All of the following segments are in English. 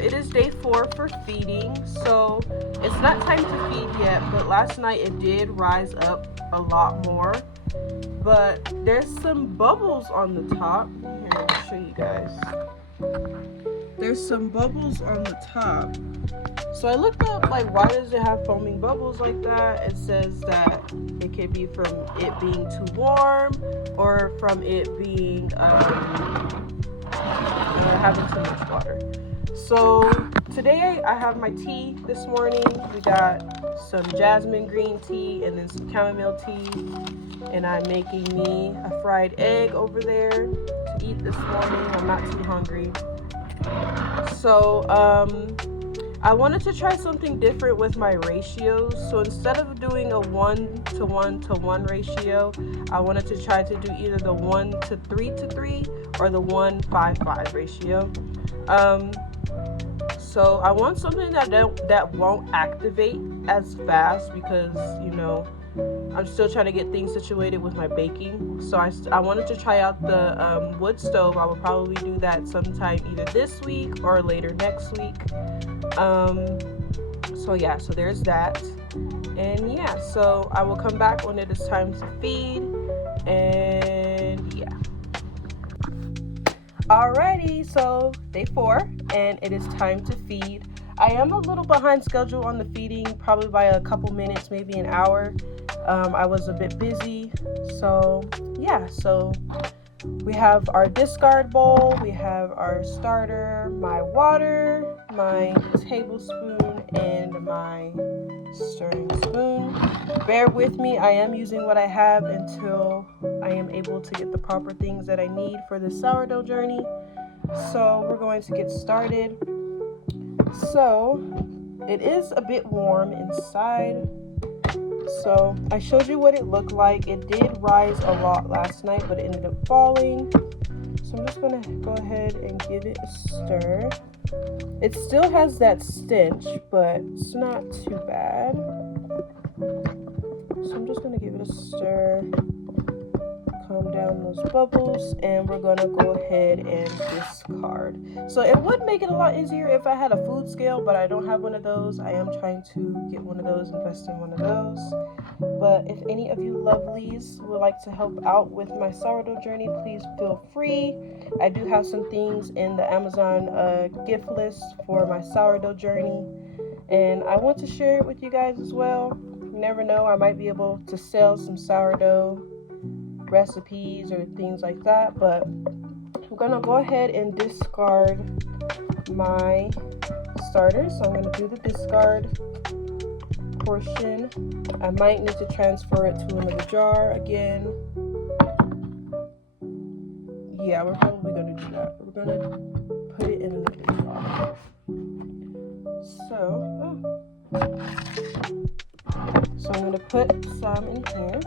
it is day 4 for feeding. So it's not time to feed yet, but last night it did rise up a lot more. But there's some bubbles on the top. Here, I'll show you guys. There's some bubbles on the top. So I looked up, like, why does it have foaming bubbles like that? It says that it could be from it being too warm or from it being having too much water. So today I have my tea this morning. We got some jasmine green tea and then some chamomile tea. And I'm making me a fried egg over there to eat this morning. I'm not too hungry. So I wanted to try something different with my ratios. So instead of doing a 1:1:1 ratio, I wanted to try to do either the 1:3:3 or the 1:5:5 ratio. So I want something that won't activate as fast because, you know, I'm still trying to get things situated with my baking. So I wanted to try out the wood stove. I will probably do that sometime either this week or later next week. So yeah, so there's that. And yeah, so I will come back when it is time to feed. And yeah. Alrighty, so day 4 and it is time to feed. I am a little behind schedule on the feeding, probably by a couple minutes, maybe an hour. I was a bit busy, so yeah, so we have our discard bowl, we have our starter, my water, my tablespoon, and my stirring spoon. Bear with me, I am using what I have until I am able to get the proper things that I need for the sourdough journey. So we're going to get started. So it is a bit warm inside. So I showed you what it looked like. It did rise a lot last night, but it ended up falling. So I'm just going to go ahead and give it a stir. It still has that stench, but it's not too bad. So I'm just going to give it a stir. Calm down those bubbles, and we're going to go ahead and discard. So it would make it a lot easier if I had a food scale, but I don't have one of those. I am trying to get one of those, invest in one of those. But if any of you lovelies would like to help out with my sourdough journey, please feel free. I do have some things in the Amazon gift list for my sourdough journey, and I want to share it with you guys as well. You never know, I might be able to sell some sourdough recipes or things like that. But I'm gonna go ahead and discard my starter. So I'm gonna do the discard portion. I might need to transfer it to another jar again. Yeah, we're probably gonna do that. We're gonna put it in another jar. So I'm gonna put some in here.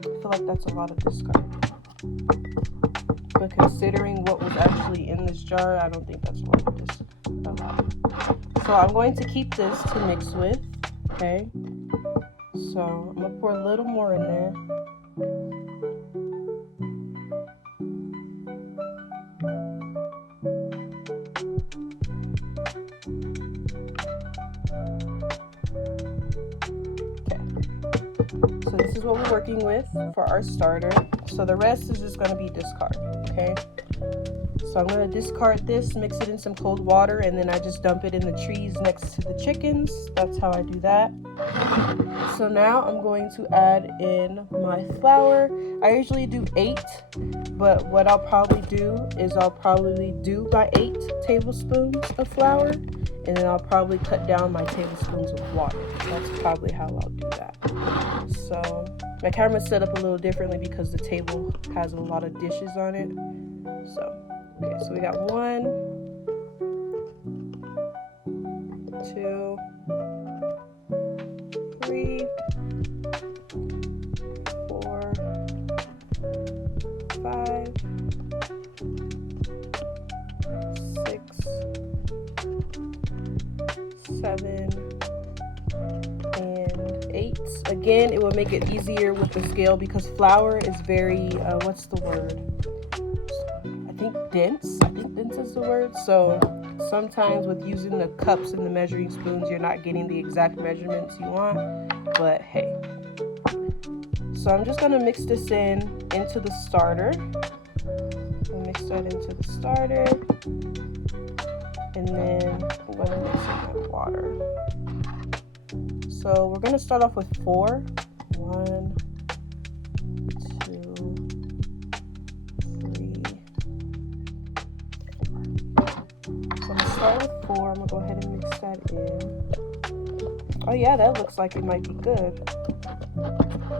I feel like that's a lot of discard. But considering what was actually in this jar, I don't think that's a lot. So I'm going to keep this to mix with, okay? So I'm gonna pour a little more in there. So this is what we're working with for our starter. So the rest is just going to be discard, okay? So I'm going to discard this, mix it in some cold water, and then I just dump it in the trees next to the chickens. That's how I do that. So now I'm going to add in my flour. I usually do 8, but what I'll probably do is I'll probably do my 8 tablespoons of flour, and then I'll probably cut down my tablespoons of water. That's probably how I'll do that. So my camera's set up a little differently because the table has a lot of dishes on it. So, okay, so we got 1, 2, 3, 4, 5, 6, 7, and 8. again, it will make it easier with the scale because flour is very, what's the word? I think dense. I think dense is the word. So sometimes with using the cups and the measuring spoons, you're not getting the exact measurements you want, but hey. So I'm just gonna mix this into the starter. I'll mix that into the starter, and then I'm gonna mix in my water. So we're gonna start off with 4. 1, 2, 3, 4. So I'm gonna start with 4. I'm gonna go ahead and mix that in. Oh yeah, that looks like it might be good.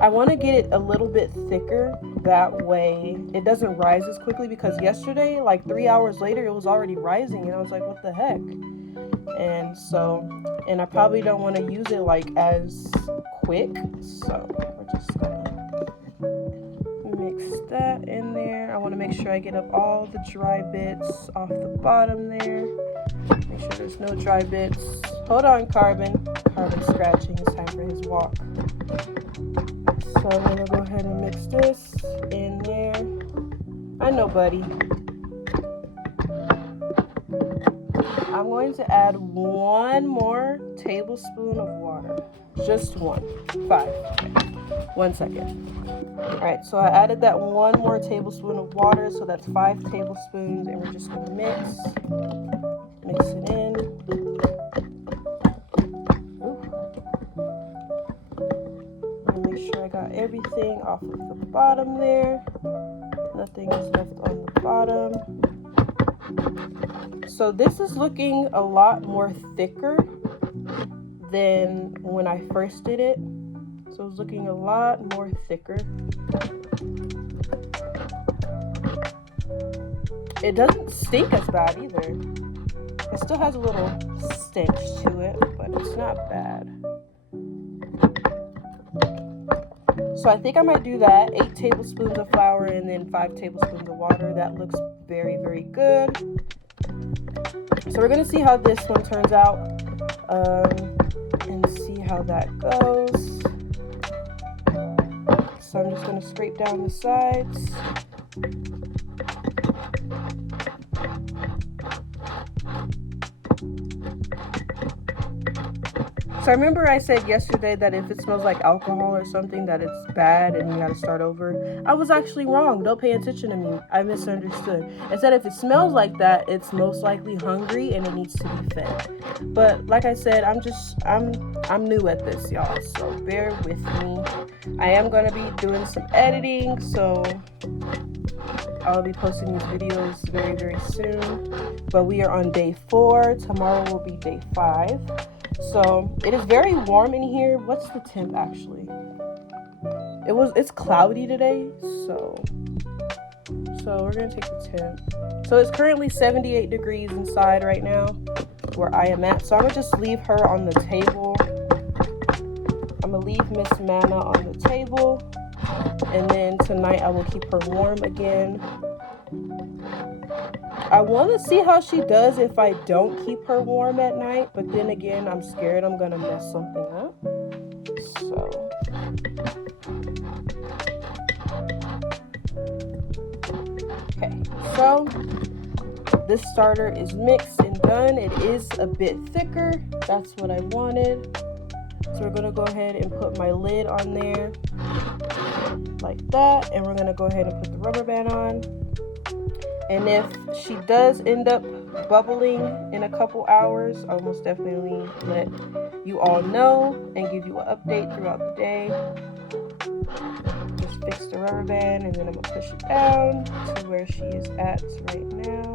I want to get it a little bit thicker, that way it doesn't rise as quickly, because yesterday, like 3 hours later, it was already rising and I was like, what the heck? And I probably don't want to use it like as quick, so we're just gonna mix that in there. I want to make sure I get up all the dry bits off the bottom there. Make sure there's no dry bits. Hold on, Carbon. Carbon scratching. It's time for his walk. So I'm gonna go ahead and mix this in there. I know, buddy. I'm going to add 1 more tablespoon of water. Just 1. 5. 1 second. Alright, so I added that 1 more tablespoon of water, so that's 5 tablespoons, and we're just gonna mix it in. Make sure I got everything off of the bottom there. Nothing is left on the bottom. So this is looking a lot more thicker than when I first did it. So it's looking a lot more thicker. It doesn't stink as bad either. It still has a little stench to it, but it's not bad. So I think I might do that. 8 tablespoons of flour and then 5 tablespoons of water. That looks very, very good. So we're gonna see how this one turns out and see how that goes. So I'm just gonna scrape down the sides. So I remember I said yesterday that if it smells like alcohol or something, that it's bad and you gotta start over. I was actually wrong. Don't pay attention to me. I misunderstood. It said if it smells like that, it's most likely hungry and it needs to be fed. But like I said, I'm new at this, y'all, so bear with me. I am gonna be doing some editing, so I'll be posting these videos very, very soon. But we are on day 4. Tomorrow will be day 5. So it is very warm in here. What's the temp actually? It's cloudy today, so we're gonna take the temp. So it's currently 78 degrees inside right now where I am at. So I'm gonna just leave her on the table. I'm gonna leave Miss Manna on the table, and then tonight I will keep her warm again. I want to see how she does if I don't keep her warm at night, but then again, I'm scared I'm going to mess something up. So, okay, so this starter is mixed and done. It is a bit thicker. That's what I wanted. So we're going to go ahead and put my lid on there like that, and we're going to go ahead and put the rubber band on. And if she does end up bubbling in a couple hours, I'll most definitely let you all know and give you an update throughout the day. Just fix the rubber band, and then I'm gonna push it down to where she is at right now.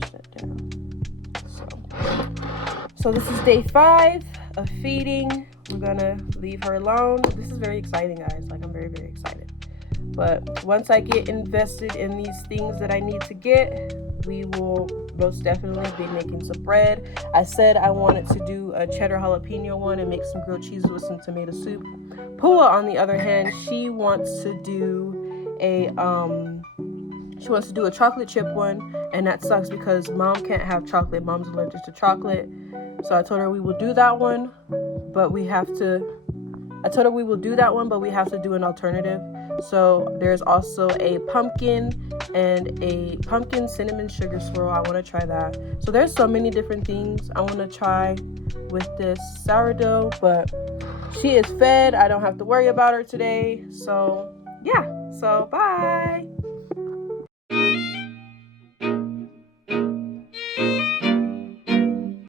Push that down. So this is day 5 of feeding. We're gonna leave her alone. This is very exciting, guys. Like, I'm very, very excited. But once I get invested in these things that I need to get, we will most definitely be making some bread. I said I wanted to do a cheddar jalapeno one and make some grilled cheese with some tomato soup. Pua, on the other hand, she wants to do a chocolate chip one and that sucks because mom can't have chocolate. Mom's allergic to chocolate. So I told her we will do that one, but we have to do an alternative. So there's also a pumpkin and a pumpkin cinnamon sugar swirl. I want to try that. So there's so many different things I want to try with this sourdough, but she is fed. I don't have to worry about her today. So yeah, so bye.